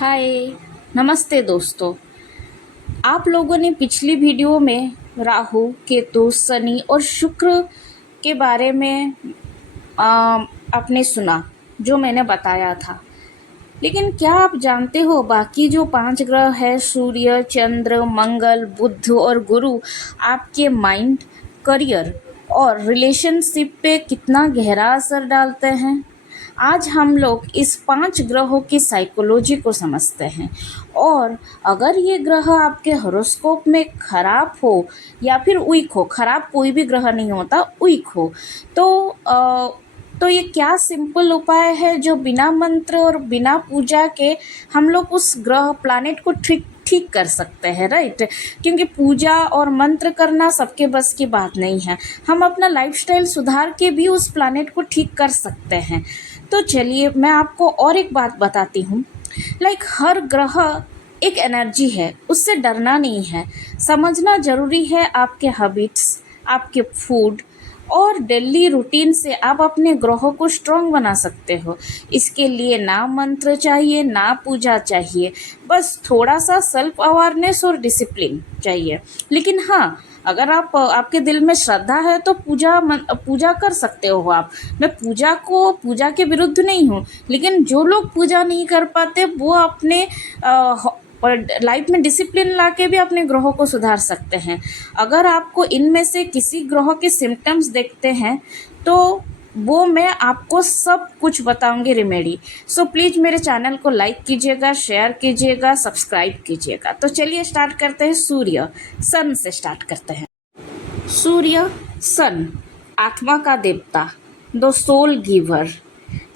हाय, नमस्ते दोस्तों। आप लोगों ने पिछली वीडियो में राहु, केतु, शनि और शुक्र के बारे में आ, आपने सुना, जो मैंने बताया था। लेकिन क्या आप जानते हो बाकी जो 5 ग्रह है, सूर्य, चंद्र, मंगल, बुध और गुरु, आपके माइंड, करियर और रिलेशनशिप पे कितना गहरा असर डालते हैं? आज हम लोग इस 5 ग्रहों की साइकोलॉजी को समझते हैं। और अगर ये ग्रह आपके हॉरोस्कोप में खराब हो या फिर वीक हो, खराब कोई भी ग्रह नहीं होता, वीक हो, तो ये क्या सिंपल उपाय है जो बिना मंत्र और बिना पूजा के हम लोग उस ग्रह प्लैनेट को ठीक ठीक कर सकते हैं, राइट? क्योंकि पूजा और मंत्र करना सबके बस की बात नहीं है। हम अपना लाइफस्टाइल सुधार के भी उस प्लैनेट को ठीक कर सकते हैं। तो चलिए मैं आपको और एक बात बताती हूँ। हर ग्रह एक एनर्जी है, उससे डरना नहीं है। समझना ज़रूरी है आपके हैबिट्स, आपके फूड और डेली रूटीन से आप अपने ग्रहों को स्ट्रॉन्ग बना सकते हो। इसके लिए ना मंत्र चाहिए, ना पूजा चाहिए, बस थोड़ा सा सेल्फ अवेयरनेस और डिसिप्लिन चाहिए। लेकिन हाँ, अगर आपके दिल में श्रद्धा है तो पूजा कर सकते हो आप। मैं पूजा के विरुद्ध नहीं हूँ, लेकिन जो लोग पूजा नहीं कर पाते वो अपने और लाइफ में डिसिप्लिन लाके भी अपने ग्रहों को सुधार सकते हैं। अगर आपको इनमें से किसी ग्रह के सिम्टम्स देखते हैं तो वो मैं आपको सब कुछ बताऊंगी रेमेडी। सो प्लीज़ मेरे चैनल को लाइक कीजिएगा, शेयर कीजिएगा, सब्सक्राइब कीजिएगा। तो चलिए स्टार्ट करते हैं। सूर्य, सन से स्टार्ट करते हैं। सूर्य, सन, आत्मा का देवता, the soul giver.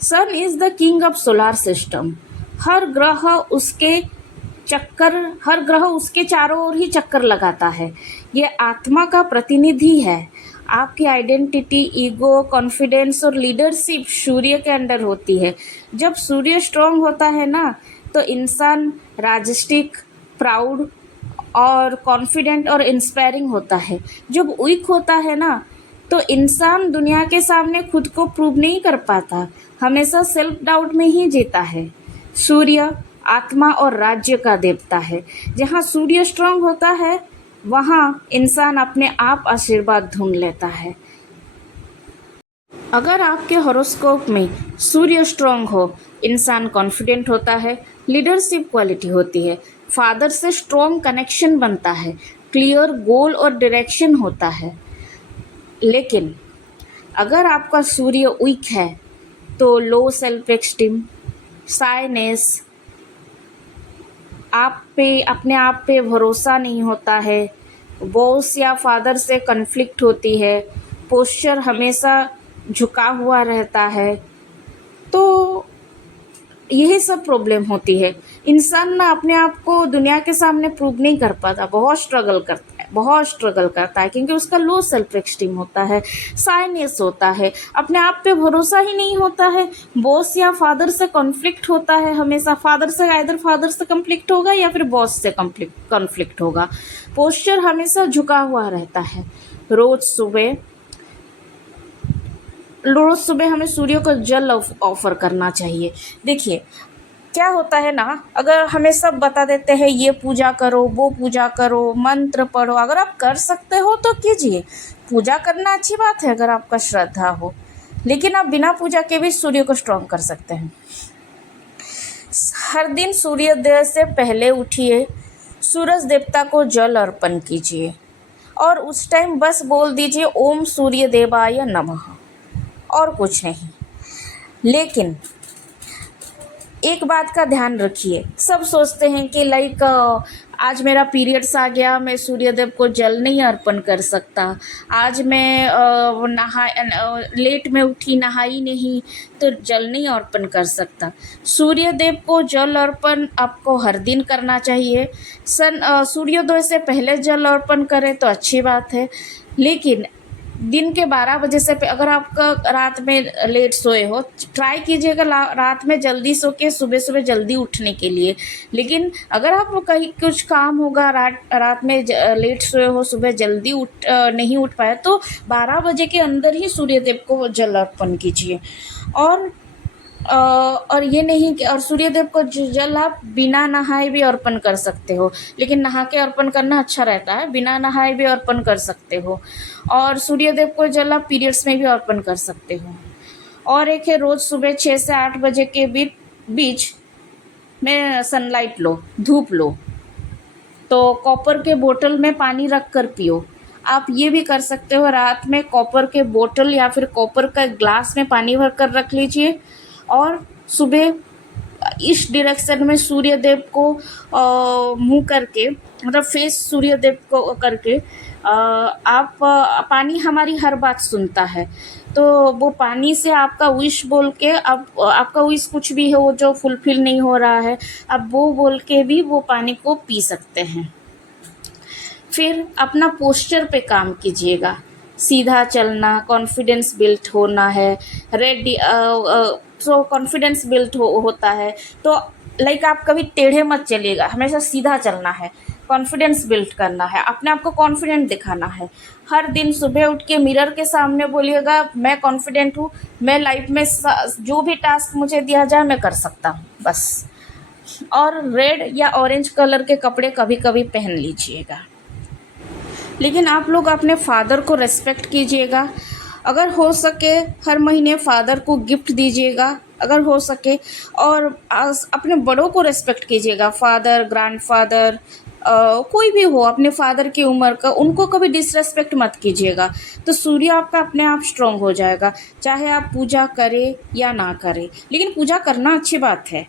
Sun is the king of solar system. हर ग्रह उसके हर ग्रह उसके चारों ओर ही चक्कर लगाता है। ये आत्मा का प्रतिनिधि है। आपकी आइडेंटिटी, ईगो, कॉन्फिडेंस और लीडरशिप सूर्य के अंडर होती है। जब सूर्य स्ट्रांग होता है ना, तो इंसान राजस्टिक, प्राउड और कॉन्फिडेंट और इंस्पायरिंग होता है। जब वीक होता है ना, तो इंसान दुनिया के सामने खुद को प्रूव नहीं कर पाता, हमेशा सेल्फ डाउट में ही जीता है। सूर्य आत्मा और राज्य का देवता है। जहाँ सूर्य स्ट्रांग होता है, वहाँ इंसान अपने आप आशीर्वाद ढूंढ लेता है। अगर आपके हॉरोस्कोप में सूर्य स्ट्रांग हो, इंसान कॉन्फिडेंट होता है, लीडरशिप क्वालिटी होती है, फादर से स्ट्रांग कनेक्शन बनता है, क्लियर गोल और डायरेक्शन होता है। लेकिन अगर आपका सूर्य वीक है तो लो सेल्फ एस्टीम, साइनेस, अपने आप पे भरोसा नहीं होता है, बॉस या फादर से कन्फ्लिक्ट होती है, पोस्चर हमेशा झुका हुआ रहता है, तो यही सब प्रॉब्लम होती है। इंसान ना अपने आप को दुनिया के सामने प्रूव नहीं कर पाता, बहुत स्ट्रगल करता है क्योंकि उसका लो सेल्फ एस्टीम होता है, साइनेस होता है, अपने आप पे भरोसा ही नहीं होता है, बॉस या फादर से कॉन्फ्लिक्ट होता है, हमेशा फादर से कॉन्फ्लिक्ट होगा या फिर बॉस से कॉन्फ्लिक्ट होगा, पोस्चर हमेशा झुका हुआ रहता है। रोज सुबह हमें सूर्य को जल ऑफर करना चाहिए। देखिए क्या होता है ना, अगर हमें सब बता देते हैं ये पूजा करो, वो पूजा करो, मंत्र पढ़ो, अगर आप कर सकते हो तो कीजिए। पूजा करना अच्छी बात है अगर आपका श्रद्धा हो, लेकिन आप बिना पूजा के भी सूर्य को स्ट्रॉन्ग कर सकते हैं। हर दिन सूर्योदय से पहले उठिए, सूरज देवता को जल अर्पण कीजिए और उस टाइम बस बोल दीजिए ओम सूर्य देवाय नमः, और कुछ नहीं। लेकिन एक बात का ध्यान रखिए, सब सोचते हैं कि आज मेरा पीरियड्स आ गया, मैं सूर्यदेव को जल नहीं अर्पण कर सकता, आज मैं लेट में उठी, नहाई नहीं, तो जल नहीं अर्पण कर सकता। सूर्यदेव को जल अर्पण आपको हर दिन करना चाहिए। सूर्योदय से पहले जल अर्पण करें तो अच्छी बात है, लेकिन दिन के 12 बजे से अगर आपका रात में लेट सोए हो, ट्राई कीजिएगा रात में जल्दी सो के सुबह सुबह जल्दी उठने के लिए। लेकिन अगर आप कहीं कुछ काम होगा, रात में लेट सोए हो, सुबह जल्दी नहीं उठ पाए, तो 12 बजे के अंदर ही सूर्यदेव को जल अर्पण कीजिए। और और ये नहीं कि और सूर्य देव को जल आप बिना नहाए भी अर्पण कर सकते हो, लेकिन नहा के अर्पण करना अच्छा रहता है, बिना नहाए भी अर्पण कर सकते हो। और सूर्य देव को जल आप पीरियड्स में भी अर्पण कर सकते हो। और एक है रोज़ सुबह 6 से 8 बजे के बीच बीच में सनलाइट लो, धूप लो, तो कॉपर के बोतल में पानी रख कर पियो। आप ये भी कर सकते हो, रात में कॉपर के बोतल या फिर कॉपर का ग्लास में पानी भर कर रख लीजिए और सुबह इस डायरेक्शन में सूर्य देव को मुंह करके, मतलब फेस सूर्य देव को करके आप पानी हमारी हर बात सुनता है, तो वो पानी से आपका विश बोल के, आप आपका विश कुछ भी है वो जो फुलफिल नहीं हो रहा है, आप वो बोल के भी वो पानी को पी सकते हैं। फिर अपना पोस्चर पे काम कीजिएगा, सीधा चलना, कॉन्फिडेंस बिल्ट होना है, रेडी सो कॉन्फिडेंस बिल्ट होता है, तो लाइक आप कभी टेढ़े मत चलिएगा, हमेशा सीधा चलना है, कॉन्फिडेंस बिल्ट करना है, अपने आप को कॉन्फिडेंट दिखाना है। हर दिन सुबह उठ के मिरर के सामने बोलिएगा मैं कॉन्फिडेंट हूँ, मैं लाइफ में जो भी टास्क मुझे दिया जाए मैं कर सकता हूँ, बस। और रेड या ऑरेंज कलर के कपड़े कभी कभी पहन लीजिएगा। लेकिन आप लोग अपने फादर को रेस्पेक्ट कीजिएगा, अगर हो सके हर महीने फादर को गिफ्ट दीजिएगा अगर हो सके, और अपने बड़ों को रेस्पेक्ट कीजिएगा, फादर, ग्रैंडफादर, कोई भी हो अपने फादर की उम्र का, उनको कभी डिसरेस्पेक्ट मत कीजिएगा। तो सूर्य आपका अपने आप स्ट्रांग हो जाएगा, चाहे आप पूजा करें या ना करें, लेकिन पूजा करना अच्छी बात है।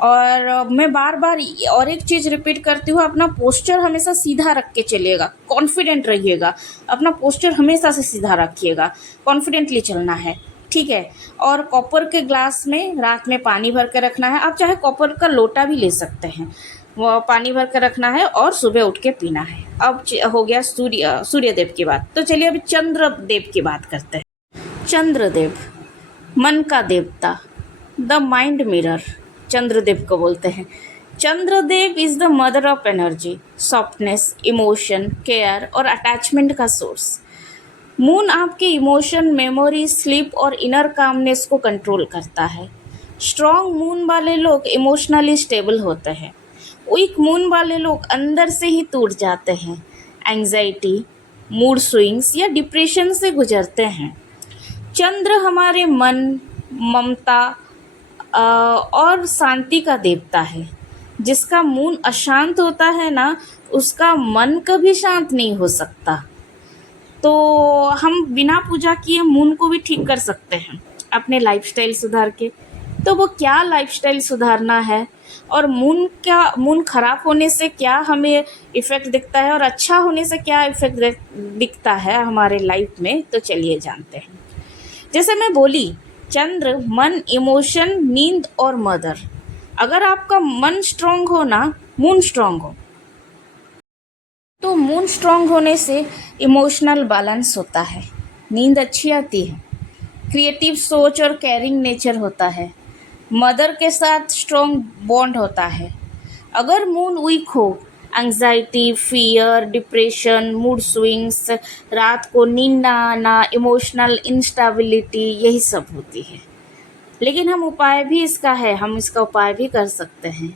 और मैं बार बार और एक चीज़ रिपीट करती हूँ, अपना पोस्चर हमेशा सीधा रख के चलिएगा, कॉन्फिडेंट रहिएगा, अपना पोस्चर हमेशा से सीधा रखिएगा, कॉन्फिडेंटली चलना है, ठीक है। और कॉपर के ग्लास में रात में पानी भर के रखना है, आप चाहे कॉपर का लोटा भी ले सकते हैं, वो पानी भर कर रखना है और सुबह उठ के पीना है। अब हो गया सूर्य देव की बात, तो चलिए अभी चंद्र देव की बात करते हैं। चंद्रदेव मन का देवता, द माइंड मिरर, चंद्रदेव को बोलते हैं। Chandradev is the mother of energy, softness, emotion, care और अटैचमेंट का सोर्स। मून आपके इमोशन, मेमोरी, स्लीप और इनर कामनेस को कंट्रोल करता है। स्ट्रॉन्ग मून वाले लोग इमोशनली स्टेबल होते हैं, वीक मून वाले लोग अंदर से ही टूट जाते हैं, एंजाइटी, मूड स्विंग्स या डिप्रेशन से गुजरते हैं। चंद्र हमारे मन, ममता और शांति का देवता है। जिसका मून अशांत होता है ना, उसका मन कभी शांत नहीं हो सकता। तो हम बिना पूजा किए मून को भी ठीक कर सकते हैं अपने लाइफस्टाइल सुधार के। तो वो क्या लाइफस्टाइल सुधारना है, और मून खराब होने से क्या हमें इफ़ेक्ट दिखता है और अच्छा होने से क्या इफ़ेक्ट दिखता है हमारे लाइफ में, तो चलिए जानते हैं। जैसे मैं बोली, चंद्र मन, इमोशन, नींद और मदर। अगर आपका मन स्ट्रांग हो ना, मून स्ट्रांग हो, तो मून स्ट्रांग होने से इमोशनल बैलेंस होता है, नींद अच्छी आती है, क्रिएटिव सोच और केयरिंग नेचर होता है, मदर के साथ स्ट्रॉन्ग बॉन्ड होता है। अगर मून वीक हो, anxiety, fear, depression, mood swings, रात को नींद ना आना, इमोशनल इंस्टेबिलिटी, यही सब होती है। लेकिन हम इसका उपाय भी कर सकते हैं।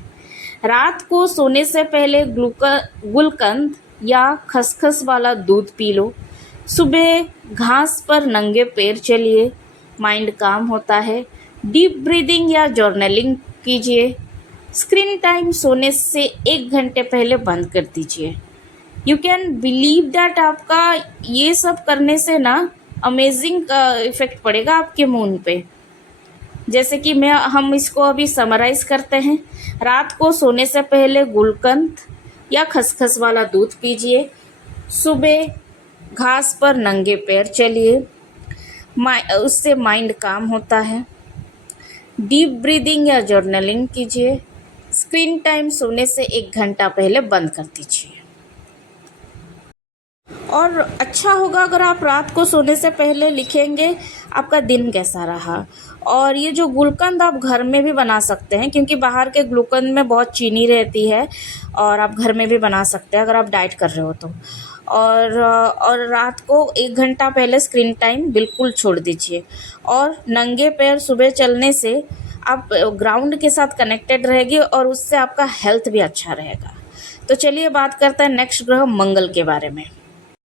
रात को सोने से पहले गुलकंद या खसखस वाला दूध पी लो। सुबह घास पर नंगे पैर चलिए, माइंड काम होता है। डीप ब्रीदिंग या जर्नलिंग कीजिए। स्क्रीन टाइम सोने से 1 घंटे पहले बंद कर दीजिए। यू कैन बिलीव दैट आपका ये सब करने से ना अमेजिंग इफेक्ट पड़ेगा आपके मून पे। जैसे कि हम इसको अभी समराइज करते हैं। रात को सोने से पहले गुलकंद या खसखस वाला दूध पीजिए। सुबह घास पर नंगे पैर चलिए, उससे माइंड काम होता है। डीप ब्रीदिंग या जर्नलिंग कीजिए। स्क्रीन टाइम सोने से 1 घंटा पहले बंद कर दीजिए। और अच्छा होगा अगर आप रात को सोने से पहले लिखेंगे आपका दिन कैसा रहा। और ये जो गुलकंद आप घर में भी बना सकते हैं, क्योंकि बाहर के गुलकंद में बहुत चीनी रहती है, और आप घर में भी बना सकते हैं अगर आप डाइट कर रहे हो तो। और रात को 1 घंटा पहले स्क्रीन टाइम बिल्कुल छोड़ दीजिए। और नंगे पैर सुबह चलने से आप ग्राउंड के साथ कनेक्टेड रहेगी और उससे आपका हेल्थ भी अच्छा रहेगा। तो चलिए बात करते हैं नेक्स्ट ग्रह मंगल के बारे में।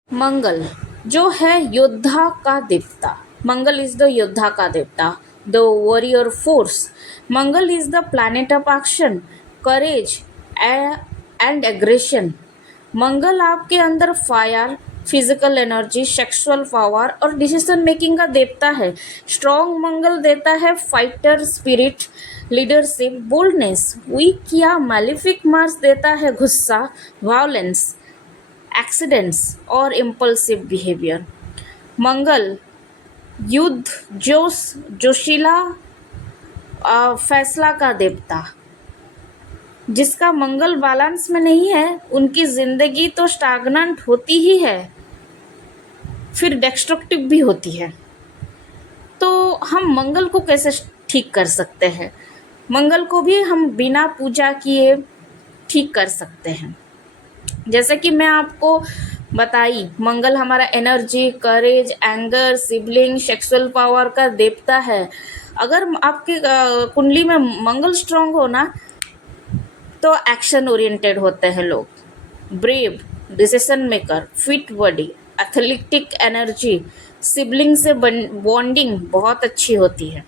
मंगल जो है योद्धा का देवता, मंगल इज द योद्धा का देवता, the warrior force. Mangal is the planet of action, courage and aggression. Mangal आपके अंदर fire, physical energy, sexual power और डिसीजन मेकिंग का देवता है। स्ट्रॉन्ग मंगल देता है fighter spirit, leadership, boldness. Weak या मैलिफिक मार्स देता है गुस्सा, वायलेंस, एक्सीडेंट्स और इम्पल्सिव बिहेवियर। मंगल युद्ध, जोशीला फैसला का देवता। जिसका मंगल बैलेंस में नहीं है उनकी जिंदगी तो स्टैग्नेंट होती ही है, फिर डिस्ट्रक्टिव भी होती है। तो हम मंगल को कैसे ठीक कर सकते हैं? मंगल को भी हम बिना पूजा किए ठीक कर सकते हैं। जैसे कि मैं आपको बताई, मंगल हमारा एनर्जी, करेज, एंगर, सिबलिंग, सेक्सुअल पावर का देवता है। अगर आपके कुंडली में मंगल स्ट्रांग हो ना तो एक्शन ओरिएंटेड होते हैं लोग, brave, decision maker, fit body, athletic energy, sibling से बॉन्डिंग बहुत अच्छी होती है।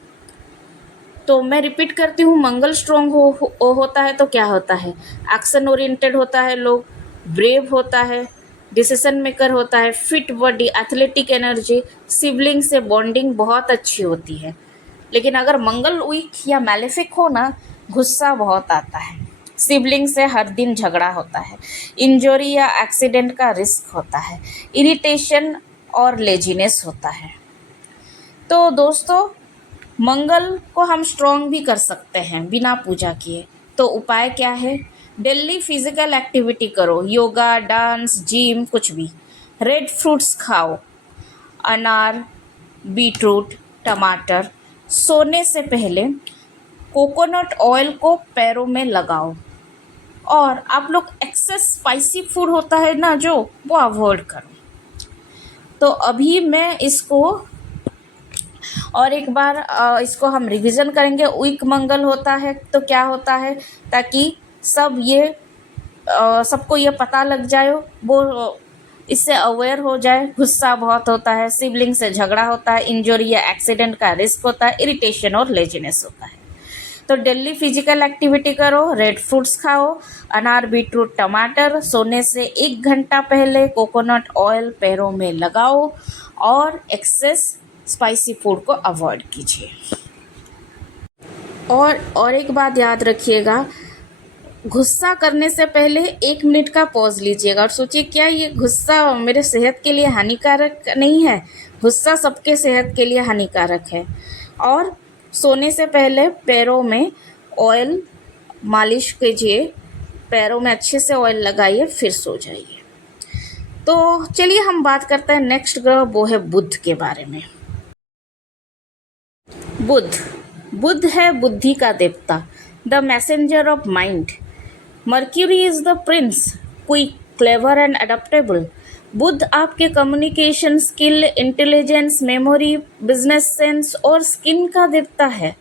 तो मैं रिपीट करती हूँ, मंगल स्ट्रॉन्ग होता है तो क्या होता है? एक्शन ओरिएंटेड होता है लोग, ब्रेव होता है, डिसीजन मेकर होता है, fit body, athletic energy, sibling से बॉन्डिंग बहुत अच्छी होती है। लेकिन अगर मंगल वीक या मैलेफिक हो ना, गुस्सा बहुत आता है, सिबलिंग से हर दिन झगड़ा होता है, इंजरी या एक्सीडेंट का रिस्क होता है, इरिटेशन और लेजीनेस होता है। तो दोस्तों, मंगल को हम स्ट्रॉन्ग भी कर सकते हैं बिना पूजा किए। तो उपाय क्या है? डेली फिजिकल एक्टिविटी करो, योगा, डांस, जिम, कुछ भी। रेड फ्रूट्स खाओ, अनार, बीटरूट, टमाटर। सोने से पहले कोकोनट ऑयल को पैरों में लगाओ। और आप लोग एक्सेस स्पाइसी फूड होता है ना जो, वो अवॉइड करो। तो अभी मैं इसको और एक बार इसको हम रिवीजन करेंगे। वीक मंगल होता है तो क्या होता है, ताकि सबको ये पता लग जाए, वो इससे अवेयर हो जाए। गुस्सा बहुत होता है, सिबलिंग से झगड़ा होता है, इंजरी या एक्सीडेंट का रिस्क होता है, इरिटेशन और लेजीनेस होता है। तो डेली फिजिकल एक्टिविटी करो, रेड फ्रूट्स खाओ, अनार, बीटरूट, टमाटर। सोने से 1 घंटा पहले कोकोनट ऑयल पैरों में लगाओ और एक्सेस स्पाइसी फूड को अवॉइड कीजिए। और एक बात याद रखिएगा, गुस्सा करने से पहले 1 मिनट का पॉज लीजिएगा और सोचिए, क्या ये गुस्सा मेरे सेहत के लिए हानिकारक नहीं है? गुस्सा सबके सेहत के लिए हानिकारक है। और सोने से पहले पैरों में ऑयल मालिश कीजिए, पैरों में अच्छे से ऑयल लगाइए, फिर सो जाइए। तो चलिए हम बात करते हैं नेक्स्ट ग्रह, वो है बुध के बारे में। बुध है बुद्धि का देवता, the messenger of mind. Mercury is the prince, quick, clever and adaptable. Budh आपके communication skill, intelligence, memory, business sense और स्किन का देवता है।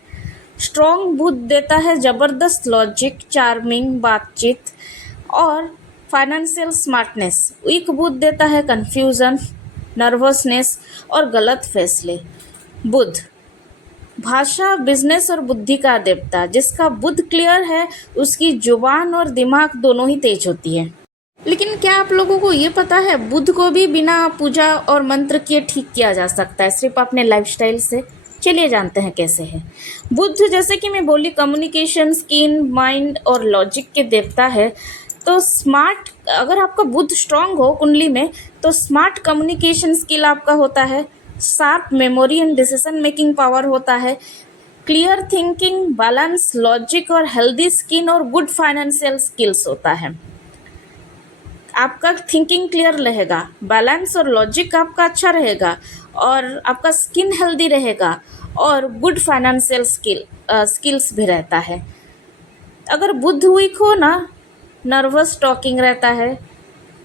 स्ट्रॉन्ग बुध देता है जबरदस्त लॉजिक, चार्मिंग बातचीत और फाइनेंशियल स्मार्टनेस। वीक बुध देता है कंफ्यूजन, नर्वसनेस और गलत फैसले। बुध भाषा, बिजनेस और बुद्धि का देवता। जिसका बुध क्लियर है उसकी जुबान और दिमाग दोनों ही तेज होती है। लेकिन क्या आप लोगों को ये पता है, बुध को भी बिना पूजा और मंत्र किए ठीक किया जा सकता है, सिर्फ अपने लाइफस्टाइल से। चलिए जानते हैं कैसे है। बुध, जैसे कि मैं बोली, कम्युनिकेशन, स्किन, माइंड और लॉजिक के देवता है। तो स्मार्ट, अगर आपका बुध स्ट्रांग हो कुंडली में तो स्मार्ट कम्युनिकेशन स्किल आपका होता है, sharp memory and decision making power होता है, क्लियर थिंकिंग, बैलेंस, लॉजिक और हेल्दी स्किन और गुड फाइनेंशियल स्किल्स होता है। आपका थिंकिंग क्लियर रहेगा, बैलेंस और लॉजिक आपका अच्छा रहेगा और आपका स्किन हेल्दी रहेगा और गुड फाइनेंशियल स्किल्स भी रहता है। अगर बुध वीक हो ना, नर्वस टॉकिंग रहता है,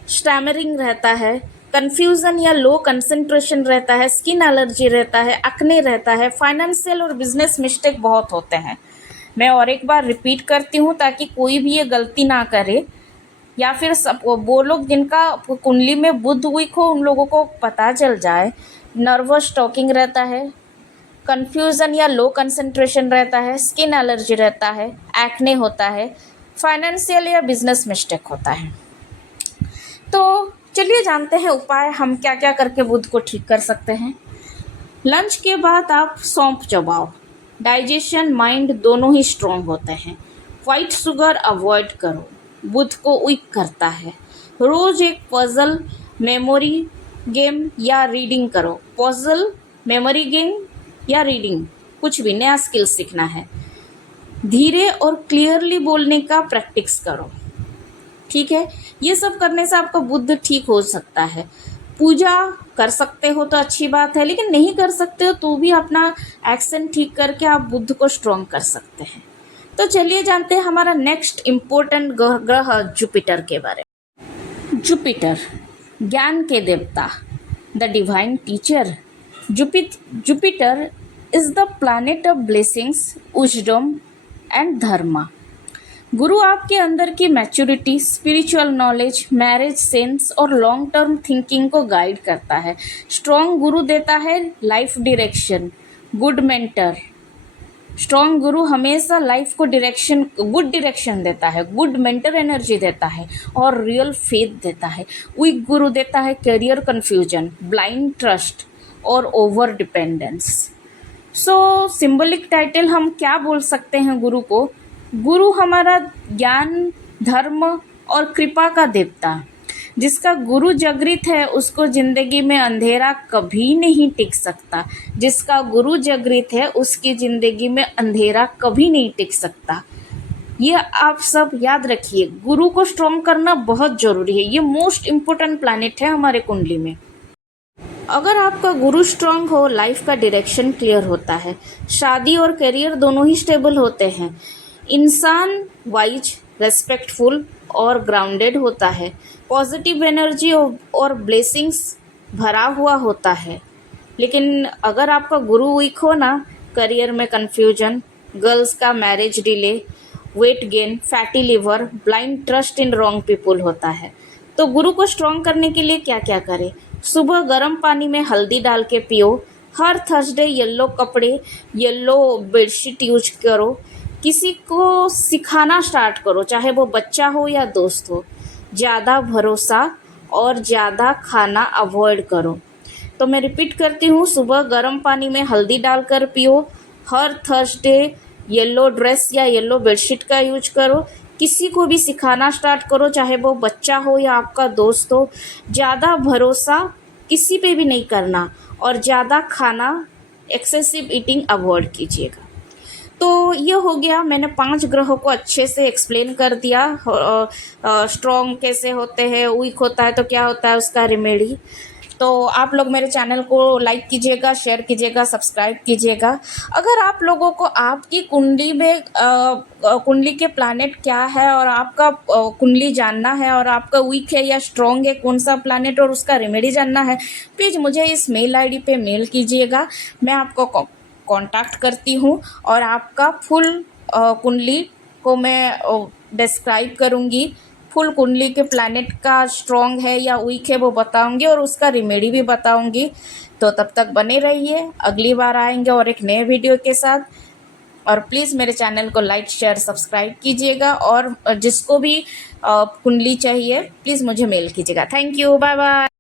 स्टैमरिंग रहता है, कन्फ्यूज़न या लो कंसंट्रेशन रहता है, स्किन एलर्जी रहता है, एक्ने रहता है, फाइनेंशियल और बिजनेस मिस्टेक बहुत होते हैं। मैं और एक बार रिपीट करती हूँ ताकि कोई भी ये गलती ना करे, या फिर सब वो लोग जिनका कुंडली में बुध वीक हो उन लोगों को पता चल जाए। नर्वस टॉकिंग रहता है, कन्फ्यूज़न या लो कंसंट्रेशन रहता है, स्किन एलर्जी रहता है, एक्ने होता है, फाइनेंशियल या बिजनेस मिस्टेक होता है। तो चलिए जानते हैं उपाय हम क्या क्या करके बुध को ठीक कर सकते हैं। लंच के बाद आप सौंफ चबाओ, डाइजेशन माइंड दोनों ही स्ट्रॉन्ग होते हैं। वाइट शुगर अवॉइड करो, बुध को वीक करता है। रोज एक पजल, मेमोरी गेम या रीडिंग करो। पजल, मेमोरी गेम या रीडिंग, कुछ भी नया स्किल सीखना है। धीरे और क्लियरली बोलने का प्रैक्टिस करो। ठीक है, ये सब करने से आपका बुध ठीक हो सकता है। पूजा कर सकते हो तो अच्छी बात है, लेकिन नहीं कर सकते हो तो भी अपना एक्शन ठीक करके आप बुध को स्ट्रॉन्ग कर सकते हैं। तो चलिए जानते हैं हमारा नेक्स्ट इम्पोर्टेंट ग्रह जुपिटर के बारे में। जुपिटर ज्ञान के देवता, the divine teacher. Jupiter is the planet of blessings, wisdom and dharma. Guru आपके अंदर की maturity, spiritual knowledge, marriage sense और लॉन्ग टर्म थिंकिंग को गाइड करता है। स्ट्रॉन्ग गुरु देता है life direction, good mentor. Strong Guru हमेशा लाइफ को डायरेक्शन, गुड डायरेक्शन देता है, गुड मेंटर एनर्जी देता है और रियल फेथ देता है। वीक गुरु देता है करियर कन्फ्यूजन, ब्लाइंड ट्रस्ट और ओवर डिपेंडेंस। सो सिंबलिक टाइटल हम क्या बोल सकते हैं गुरु को? गुरु हमारा ज्ञान, धर्म और कृपा का देवता। जिसका गुरु जागृत है उसको जिंदगी में अंधेरा कभी नहीं टिक सकता। जिसका गुरु जागृत है उसकी जिंदगी में अंधेरा कभी नहीं टिक सकता। ये आप सब याद रखिए, गुरु को स्ट्रॉन्ग करना बहुत जरूरी है। ये मोस्ट इम्पोर्टेंट प्लैनेट है हमारे कुंडली में। अगर आपका गुरु स्ट्रांग हो, लाइफ का डायरेक्शन क्लियर होता है, शादी और करियर दोनों ही स्टेबल होते हैं, इंसान वाइज, रेस्पेक्टफुल और ग्राउंडेड होता है, पॉजिटिव एनर्जी और ब्लेसिंग्स भरा हुआ होता है। लेकिन अगर आपका गुरु वीक हो ना, करियर में कन्फ्यूजन, गर्ल्स का marriage delay, weight gain, fatty liver, blind trust in wrong people होता है। तो गुरु को स्ट्रॉन्ग करने के लिए क्या क्या करें? सुबह गर्म पानी में हल्दी डाल के पियो। हर थर्सडे येलो कपड़े, येलो बेडशीट यूज करो। किसी को सिखाना स्टार्ट करो, चाहे वो बच्चा हो या दोस्त हो। ज़्यादा भरोसा और ज़्यादा खाना अवॉइड करो। तो मैं रिपीट करती हूँ, सुबह गर्म पानी में हल्दी डालकर पियो। हर थर्सडे येलो ड्रेस या येलो बेडशीट का यूज करो। किसी को भी सिखाना स्टार्ट करो, चाहे वो बच्चा हो या आपका दोस्त हो। ज़्यादा भरोसा किसी पे भी नहीं करना और ज़्यादा खाना, एक्सेसिव ईटिंग अवॉइड कीजिएगा। तो ये हो गया, मैंने 5 ग्रहों को अच्छे से एक्सप्लेन कर दिया। स्ट्रॉन्ग कैसे होते हैं, वीक होता है तो क्या होता है, उसका रेमेडी। तो आप लोग मेरे चैनल को लाइक कीजिएगा, शेयर कीजिएगा, सब्सक्राइब कीजिएगा। अगर आप लोगों को आपकी कुंडली में कुंडली के प्लैनेट क्या है और आपका कुंडली जानना है और आपका वीक है या स्ट्रॉन्ग है कौन सा प्लैनेट और उसका रेमेडी जानना है, प्लीज़ मुझे इस मेल आईडी पे मेल कीजिएगा। मैं आपको कांटेक्ट करती हूँ और आपका फुल कुंडली को मैं डिस्क्राइब करूँगी। फुल कुंडली के प्लैनेट का स्ट्रॉन्ग है या वीक है वो बताऊंगी और उसका रेमेडी भी बताऊंगी। तो तब तक बने रहिए, अगली बार आएंगे और एक नए वीडियो के साथ। और प्लीज़ मेरे चैनल को लाइक, शेयर, सब्सक्राइब कीजिएगा और जिसको भी कुंडली चाहिए प्लीज़ मुझे मेल कीजिएगा। Thank you, bye bye.